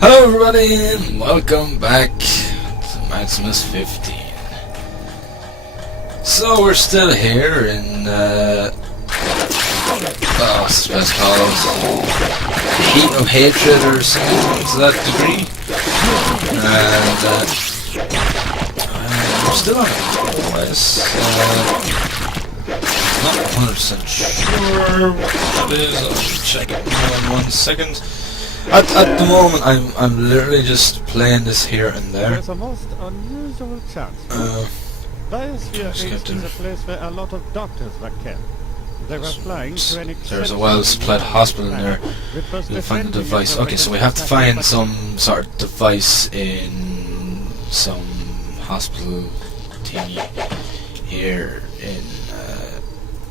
Hello everybody and welcome back to Maximus 15. So we're still here in what's the best called? The heat of hatred or something to that degree. And I'm still on quest. Not 100% sure what that is. I'll check it now in 1 second. At the moment, I'm literally just playing this here and there. There's a most unusual chance. Biosphere 8 is a place where a lot of doctors were kept. They were flying to an There's a well-supplied hospital in there. We'll find the device. Okay, so we have to find some sort of device in some hospital thingy here in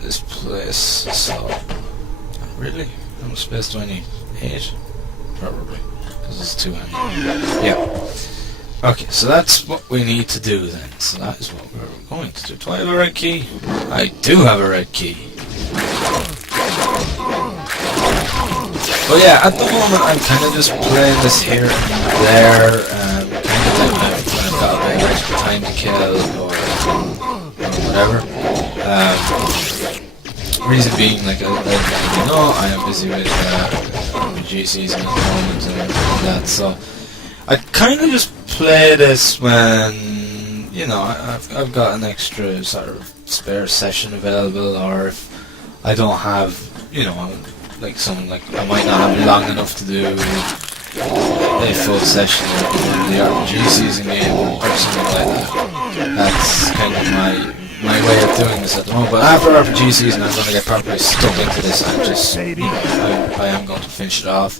this place. So, really? How much space do I need? 8? Probably, because it's 2 handy. Yeah. Okay, so that's what we need to do then. So that is what we're going to do. Do I have a red key? I do have a red key. But yeah, at the moment I'm kind of just playing this here and there, kind of like when I've got a bit of extra time to kill or whatever. Reason being, like, I am busy with RPG season at the moment and that, so I kind of just play this when, you know, I've got an extra sort of spare session available, or if I don't have, you know, like someone like I might not have long enough to do a full session of the RPG season game or something like that. That's kind of my way of doing this at the moment. But after RPG season, I'm going to get properly stuck into this and just, I am going to finish it off.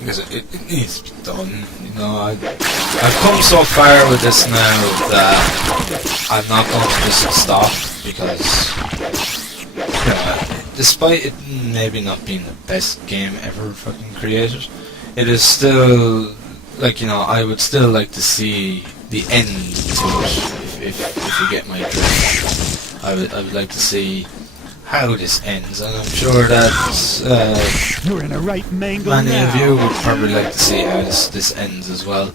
Because it needs to be done, you know. I've come so far with this now that I'm not going to just stop, because, you know, despite it maybe not being the best game ever fucking created, it is still, like, you know, I would still like to see the end to it, if you get my drift. I would like to see how this ends, and I'm sure that you're in a right mangle many now. of you would probably like to see how this ends as well,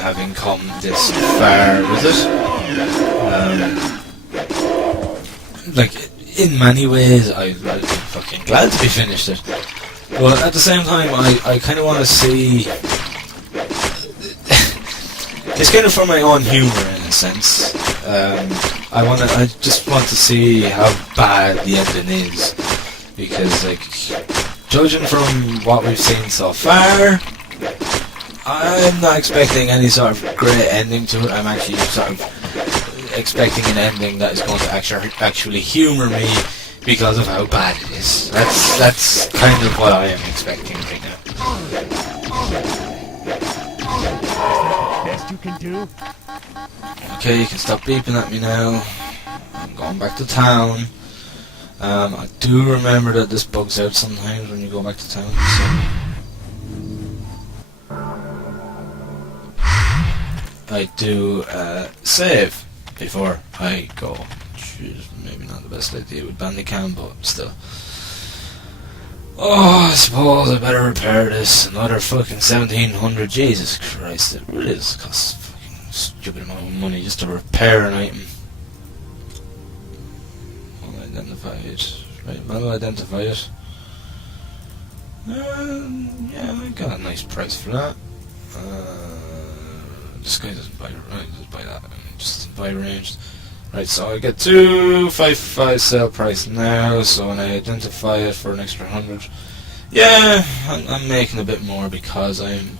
having come this far with it. Like, in many ways, I'd be fucking glad to be finished it, but at the same time, I kind of want to see. It's kind of for my own humour in a sense. I just want to see how bad the ending is, because, like, judging from what we've seen so far, I'm not expecting any sort of great ending to it. I'm actually sort of expecting an ending that is going to actually humour me because of how bad it is. That's kind of what I am expecting right now. Best you can do. Okay, you can stop beeping at me now. I'm going back to town. I do remember that this bugs out sometimes when you go back to town, so I do save before I go, which is maybe not the best idea with Bandicam, but still. Oh, I suppose I better repair this. Another fucking 1700. Jesus Christ, it really does cost a fucking stupid amount of money just to repair an item. I'll identify it. Right, I'll identify it. Yeah, I got a nice price for that. This guy doesn't buy that. Just buy ranged. Right, so I get 255 sale price now, so when I identify it for an extra 100, yeah, I'm making a bit more because I'm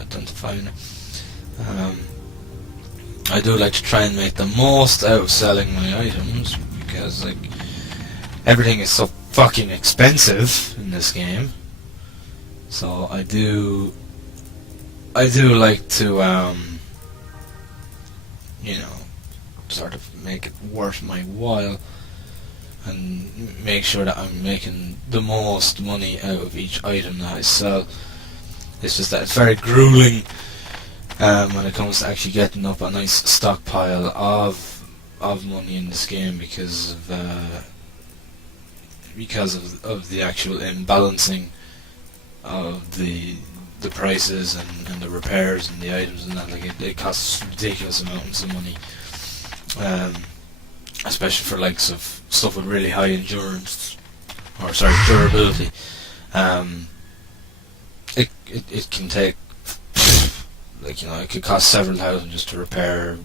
identifying it. I do like to try and make the most out of selling my items, because, like, everything is so fucking expensive in this game. So I do like to, you know, sort of make it worth my while and make sure that I'm making the most money out of each item that I sell. It's just that it's very grueling when it comes to actually getting up a nice stockpile of money in this game, because of the actual imbalancing of the prices and the repairs and the items and that. Like it costs ridiculous amounts of money, especially for likes of stuff with really high endurance, or sorry, durability. It can take, like, you know, it could cost several thousand just to repair,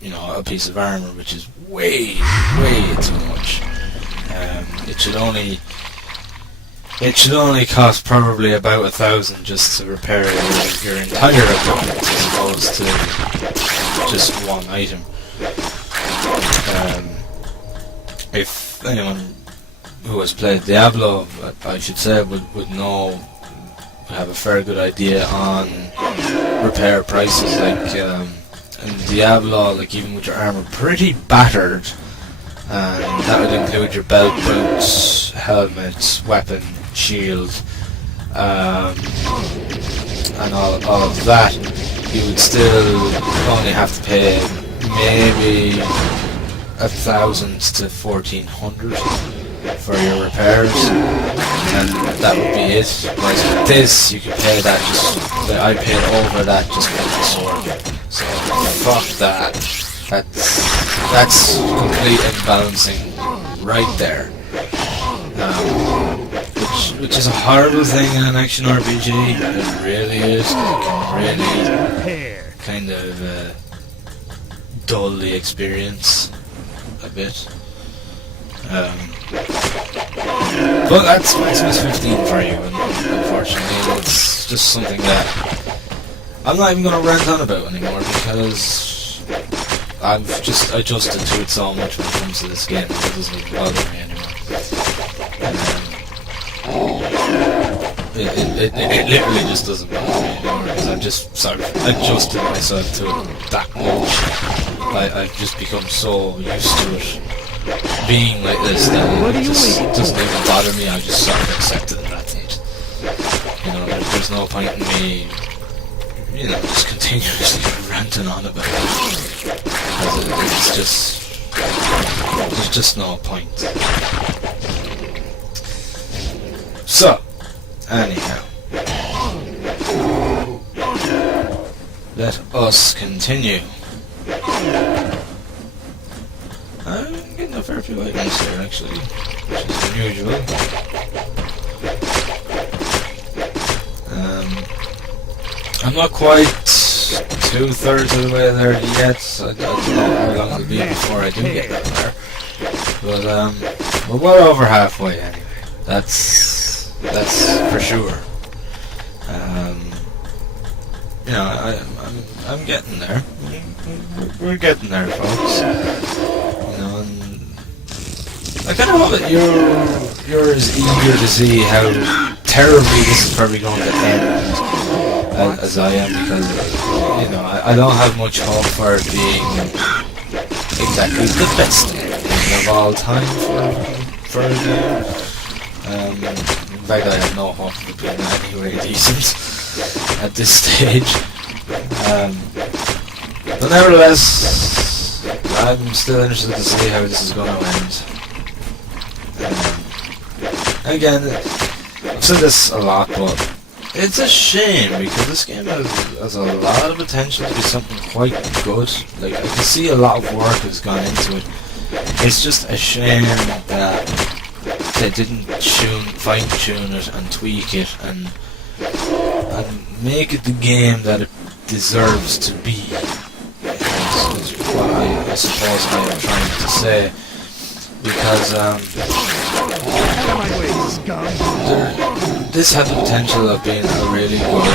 you know, a piece of armor, which is way too much. It should only cost probably about 1,000 just to repair your entire equipment, as opposed to just one item. If anyone who has played Diablo, I should say, would know, would have a fair good idea on repair prices. Like in Diablo, like even with your armor pretty battered, and that would include your belt, boots, helmet, weapon, shield, and all of that, you would still only have to pay maybe 1,000 to 1,400 for your repairs, and that would be it. Whereas with this, you can pay that I paid over that just for the sword. So fuck that. That's complete imbalancing right there. Which is a horrible thing in an action RPG. It really is. It can really kind of dull the experience a bit. But that's Maximus 15 for you, and unfortunately it's just something that I'm not even going to rant on about anymore, because I've just adjusted to it so much when it comes to this game that it doesn't even bother me anymore. It literally just doesn't bother me anymore, because I've just sort of adjusted myself to it that much. I've just become so used to it being like this that it just doesn't even bother me. I just sort of accept it, and that's it. You know, there's no point in me, you know, just continuously ranting on about it. It's just, there's just no point. So, anyhow, let us continue. I'm getting a fair few items here, actually, which is unusual. I'm not quite 2/3 of the way there yet. I don't know how long it'll be before I do get there. But we're well over halfway anyway. That's for sure. You know, I'm getting there. We're getting there, folks. You know, and I kind of hope that you're as eager to see how terribly this is probably going to end as I am, because you know, I don't have much hope for it being exactly the best ending of all time for a game. In fact, I have no hope of it being anyway decent at this stage. But nevertheless, I'm still interested to see how this is going to end. Again, I've said this a lot, but it's a shame, because this game has a lot of potential to be something quite good. Like, I can see a lot of work has gone into it. It's just a shame that they didn't fine-tune it and tweak it and make it the game that it deserves to be. Is what I suppose I am trying to say. Because this had the potential of being a really good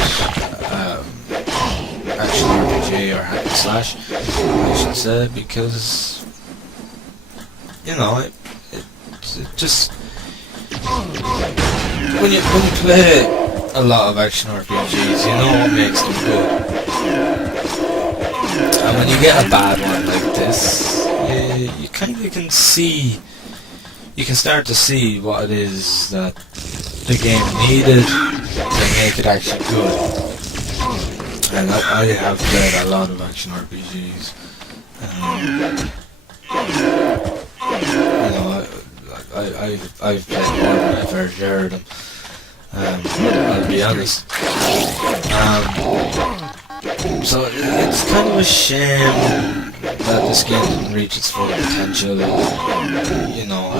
action RPG, or hack and slash, I should say, because you know, it just, when you play a lot of action RPGs, you know what makes them good. And when you get a bad one like this, you kind of can see, you can start to see what it is that the game needed to make it actually good. And I have played a lot of action RPGs. You know, I've played more than my fair share of them. I'll be honest. So it's kind of a shame that this game didn't reach its full potential. You know,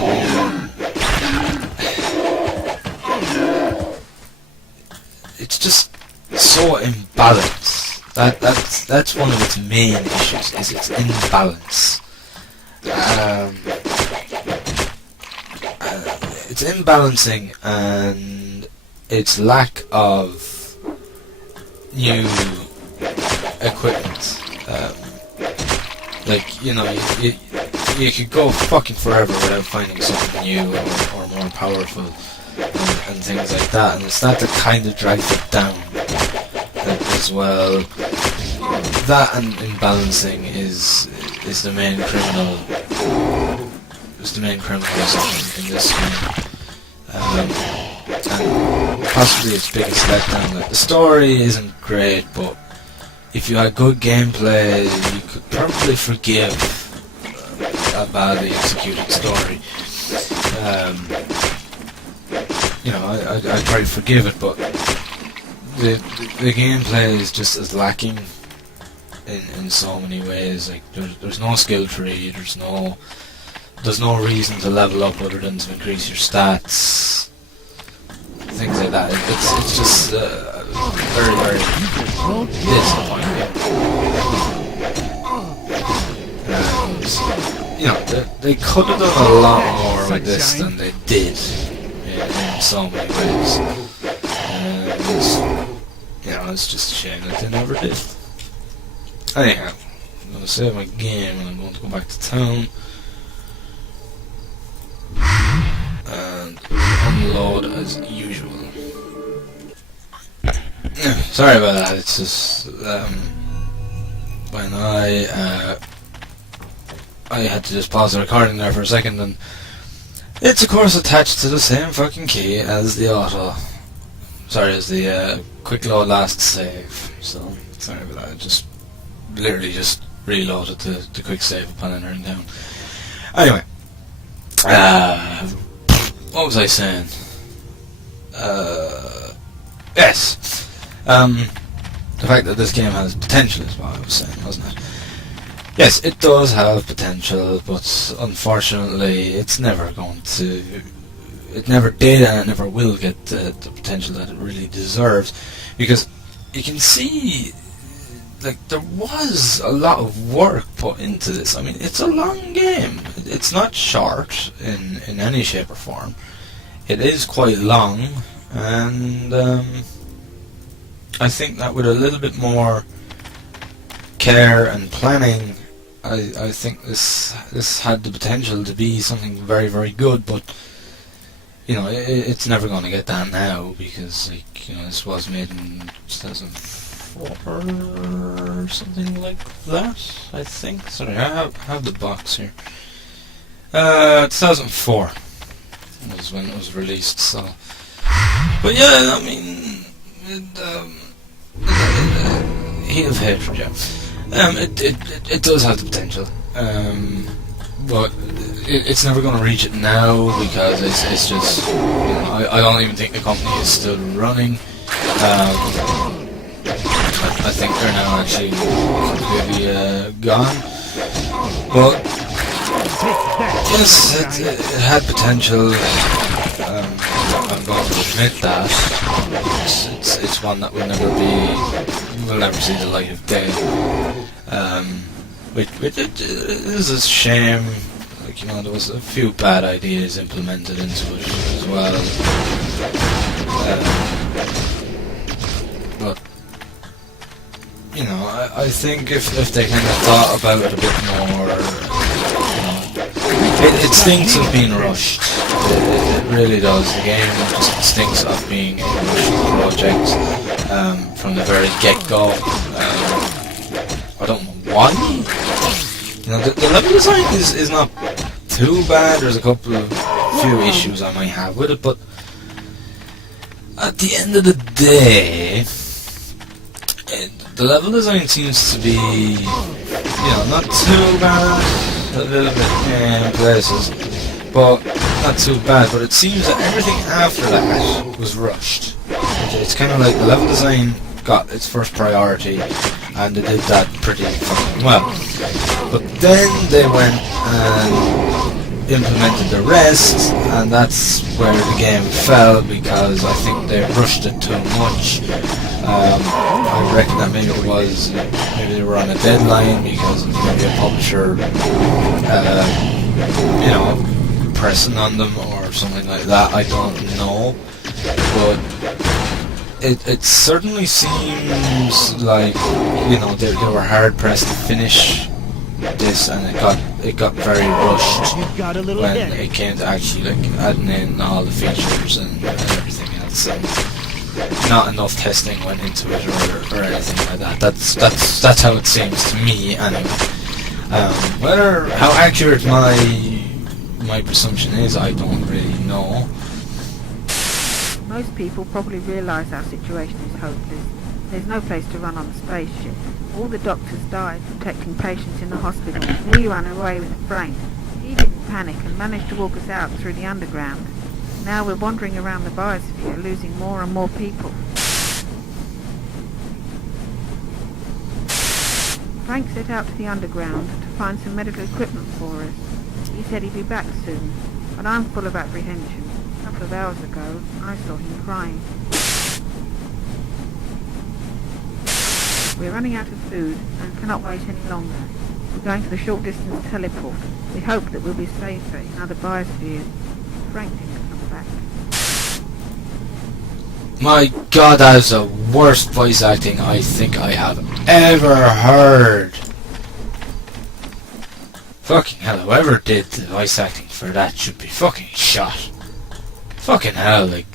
it's just so imbalanced. That's one of its main issues, is its imbalance. It's imbalancing and its lack of new equipment. Like, you know, you could go fucking forever without finding something new or more powerful and things like that, and it's that kind of drags it down as well. That and imbalancing is the main criminal. Is the main criminal in this game. And possibly its biggest letdown. Like, the story isn't great, but if you had good gameplay, you could probably forgive a badly executed story. You know, I'd probably forgive it, but the gameplay is just as lacking in so many ways. Like, there's no skill tree, there's no reason to level up other than to increase your stats, things like that. It's just very, very disappointing. And, you know, they could have done a lot more with this than they did in so many ways. And, you know, it's just a shame that they never did. Anyhow, I'm going to save my game and I'm going to go back to town and unload as usual. Sorry about that, it's just when I had to just pause the recording there for a second, and it's of course attached to the same fucking key as the as the quick load last save, so sorry about that. I just literally just reloaded the quick save upon entering down. Anyway, what was I saying? Yes. The fact that this game has potential is what I was saying, wasn't it? Yes, it does have potential, but unfortunately it's never going to... It never did and it never will get the potential that it really deserves, because you can see, like, there was a lot of work put into this. I mean, it's a long game. It's not short in any shape or form. It is quite long, and I think that with a little bit more care and planning, I think this had the potential to be something very, very good, but you know, it's never going to get that now, because, like, you know, this was made in 2004 or something like that, I think. Sorry, I have the box here. 2004 was when it was released, so... But yeah, I mean... Heat of Hatred, yeah. It does have the potential, but it's never going to reach it now, because it's just, you know, I don't even think the company is still running. I think they're now actually completely gone. But yes, it had potential. I'm going to admit that. It's one that will never see the light of day. Which it is a shame. Like, you know, there was a few bad ideas implemented into it as well. But you know, I think if they kind of thought about it a bit more, you know, it stinks of being rushed. It really does. The game just stinks of being a rushed project from the very get-go. I don't know why. You know, the level design is not too bad. There's a few issues I might have with it, but at the end of the day, the level design seems to be, you know, not too bad. A little bit in places, but not too bad, but it seems that everything after that was rushed. It's kind of like the level design got its first priority, and they did that pretty fucking well. But then they went and implemented the rest, and that's where the game fell, because I think they rushed it too much. I reckon that maybe they were on a deadline, because maybe a publisher, you know, pressing on them or something like that. I don't know, but it certainly seems like, you know, they were hard pressed to finish this, and it got very rushed when it came to actually like adding in all the features and everything else, and not enough testing went into it or anything like that. That's how it seems to me anyway. How accurate my presumption is, I don't really know. Most people probably realise our situation is hopeless. There's no place to run on the spaceship. All the doctors died protecting patients in the hospital. We ran away with Frank. He didn't panic and managed to walk us out through the underground. Now we're wandering around the biosphere, losing more and more people. Frank set out to the underground to find some medical equipment for us. He said he'd be back soon, but I'm full of apprehension. A couple of hours ago, I saw him crying. We're running out of food and cannot wait any longer. We're going to the short distance teleport. We hope that we'll be safer in other biospheres. Frank didn't come back. My god, that is the worst voice acting I think I have ever heard. Fucking hell, whoever did the voice acting for that should be fucking shot. Fucking hell, like...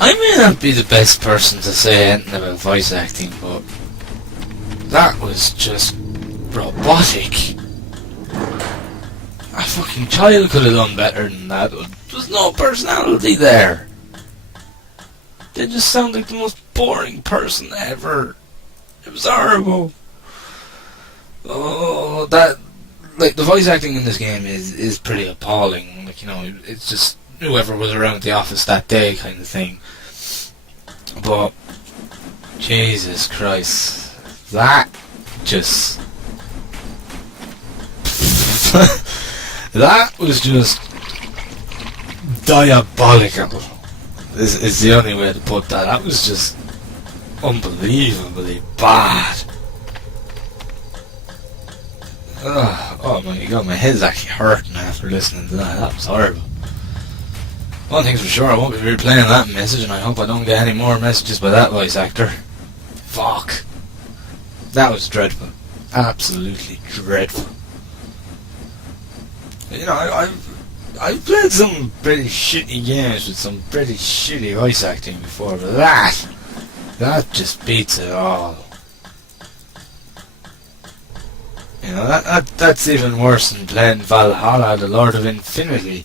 I may not be the best person to say anything about voice acting, but that was just robotic. A fucking child could have done better than that. There's no personality there. They just sound like the most boring person ever. It was horrible. Oh, that... Like, the voice acting in this game is pretty appalling. Like, you know, it's just whoever was around the office that day kind of thing. But, Jesus Christ. That just... that was just diabolical. Is the only way to put that. That was just unbelievably bad. Oh my god, my head's actually hurting after listening to that. That was horrible. One thing's for sure, I won't be replaying that message, and I hope I don't get any more messages by that voice actor. Fuck. That was dreadful. Absolutely dreadful. You know, I've played some pretty shitty games with some pretty shitty voice acting before, but that just beats it all. You know, that's even worse than playing Valhalla, the Lord of Infinity,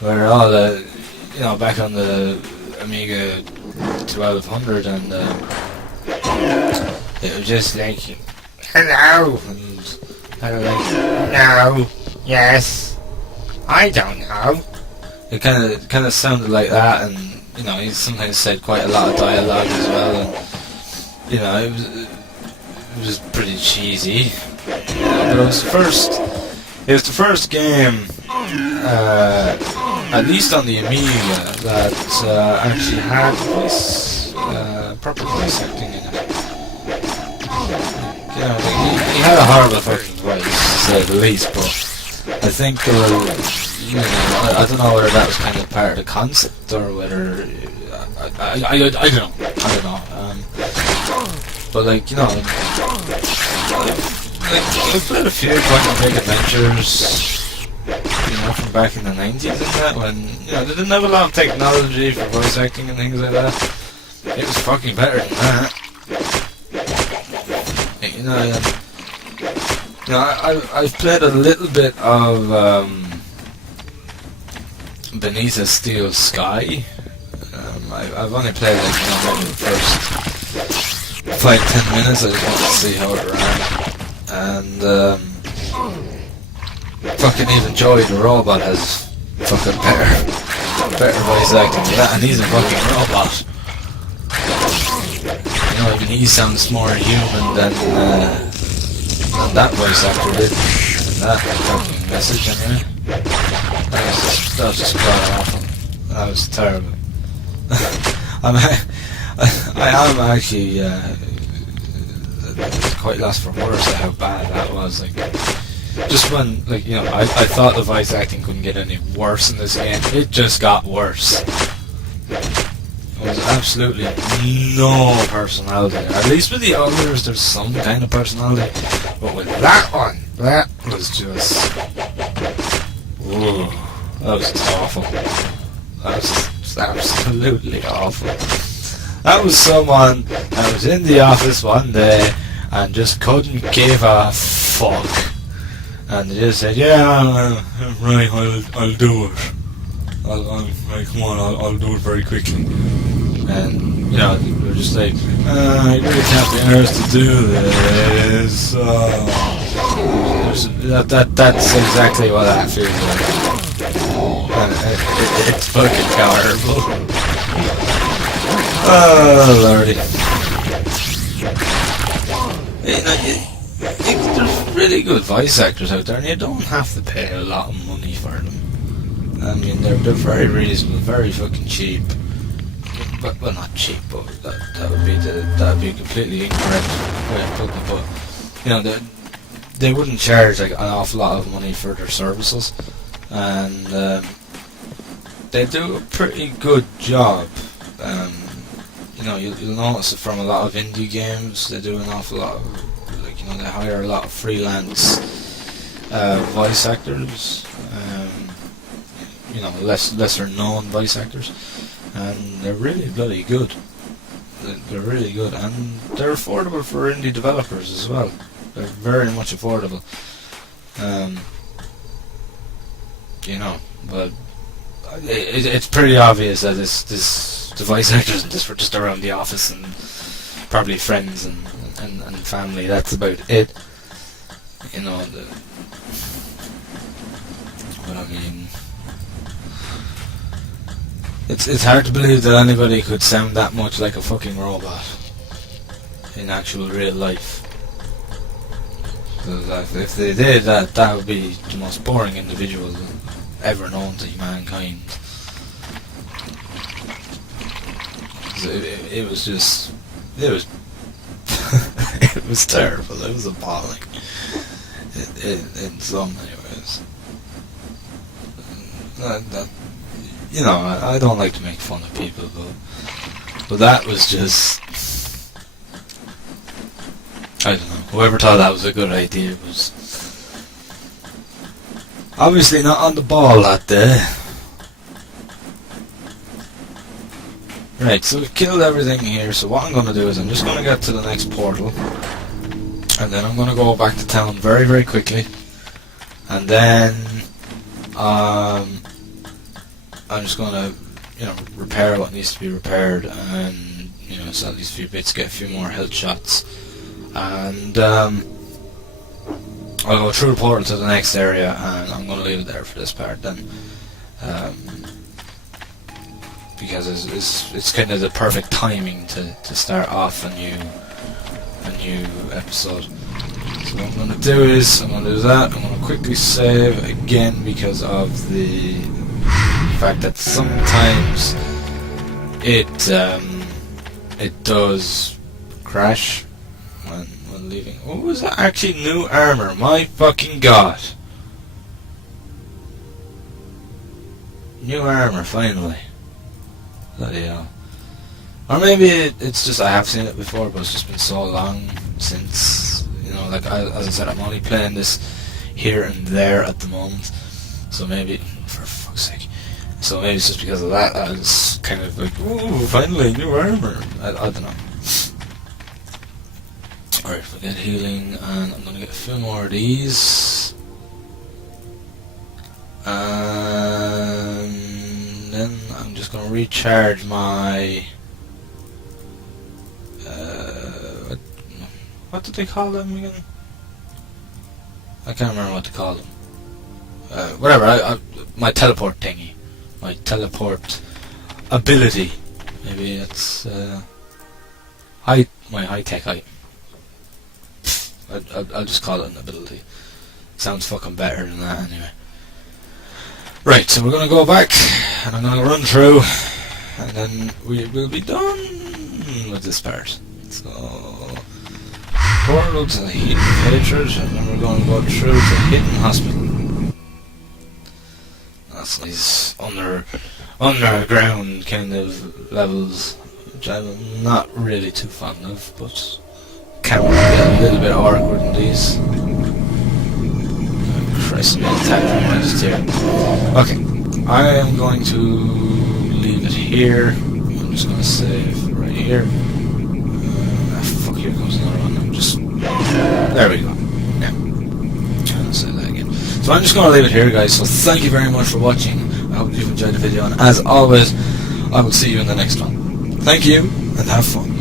where all the, you know, back on the Amiga 1200, and it was just like, hello, and I was like, no, yes, I don't know. It kind of sounded like that, and you know, he sometimes said quite a lot of dialogue as well, and you know, it was pretty cheesy. But it was the first game, at least on the Amiga, that actually had proper voice acting in it. You know, he had a horrible fucking voice, to say the least, but I think there were, you know, I don't know whether that was kind of part of the concept, or whether, I don't know, but like, you know, I've played a few point-and-click adventures, you know, from back in the 90s and that, when, you know, they didn't have a lot of technology for voice acting and things like that. It was fucking better than that. You know, I've played a little bit of Beneath a Steel Sky. I've only played like, you know, maybe the first 5-10 minutes. I just wanted to see how it ran. And fucking even Joey the robot has fucking better voice acting than that, and he's a fucking robot. You know, even he sounds more human than that voice actor did. That fucking message, anyway. That was just quite awful. That was terrible. I am actually quite lost for words at how bad that was. Like, just when, like, you know, I thought the voice acting couldn't get any worse in this game. It just got worse. There was absolutely no personality. At least with the others, there's some kind of personality. But with that one, that was just... Whoa, that was just awful. That was just absolutely awful. That was someone that was in the office one day and just couldn't give a fuck. And they just said, yeah, right, I'll do it. Right, come on, I'll do it very quickly. And, you know, we were just like, I really can't be arsed to do this. That's exactly what that feels like. It's fucking horrible. Oh, lordy. You know, there's really good voice actors out there, and you don't have to pay a lot of money for them. I mean, they're very reasonable, very fucking cheap. But, well, not cheap, but that would be completely incorrect way of putting it. But, you know, they wouldn't charge like an awful lot of money for their services, and they do a pretty good job. You know, you'll notice it from a lot of indie games. They do an awful lot of, like, you know, they hire a lot of freelance voice actors. You know, lesser known voice actors, and they're really bloody good. They're really good, and they're affordable for indie developers as well. They're very much affordable. You know, but it's pretty obvious that the voice actors in this were just around the office and probably friends and family. That's about it. You know, but I mean, it's hard to believe that anybody could sound that much like a fucking robot in actual real life. If they did that would be the most boring individual ever known to mankind. It was it was terrible. It was appalling in some many ways. You know, I don't like to make fun of people, but that was just, I don't know. Whoever thought that was a good idea was obviously not on the ball that day. Right, so we've killed everything here, so what I'm going to do is I'm just going to get to the next portal, and then I'm going to go back to town very, very quickly, and then I'm just going to, you know, repair what needs to be repaired, and, you know, sell these few bits, get a few more health shots, and I'll go through the portal to the next area, and I'm going to leave it there for this part then. Because it's kind of the perfect timing to start off a new episode. So what I'm going to do is I'm going to do that. I'm going to quickly save again because of the fact that sometimes it does crash when leaving. What was that? Actually, new armor. My fucking god! New armor finally. Bloody hell. Or maybe it's just I have seen it before, but it's just been so long since, you know, like as I said, I'm only playing this here and there at the moment, so maybe, for fuck's sake, so maybe it's just because of that I was kind of like, ooh, finally, new armor. I don't know. Alright, we'll get healing, and I'm gonna get a few more of these. And then I'm just going to recharge my what did they call them again? I can't remember what to call them. whatever. My teleport thingy, my teleport ability. Maybe it's my high-tech item. I'll just call it an ability. Sounds fucking better than that anyway. Right, so we're gonna go back, and I'm gonna run through, and then we will be done with this part. So, portal to the hidden hatred, and then we're gonna go through the hidden hospital. That's these underground kind of levels, which I'm not really too fond of, but can get a little bit awkward in these. Christ, I'm attacked just here. Okay, I am going to leave it here. I'm just going to save right here. Fuck, here comes another one. There we go. Yeah. I'm gonna say that again. So I'm just going to leave it here, guys. So thank you very much for watching. I hope you've enjoyed the video, and as always, I will see you in the next one. Thank you, and have fun.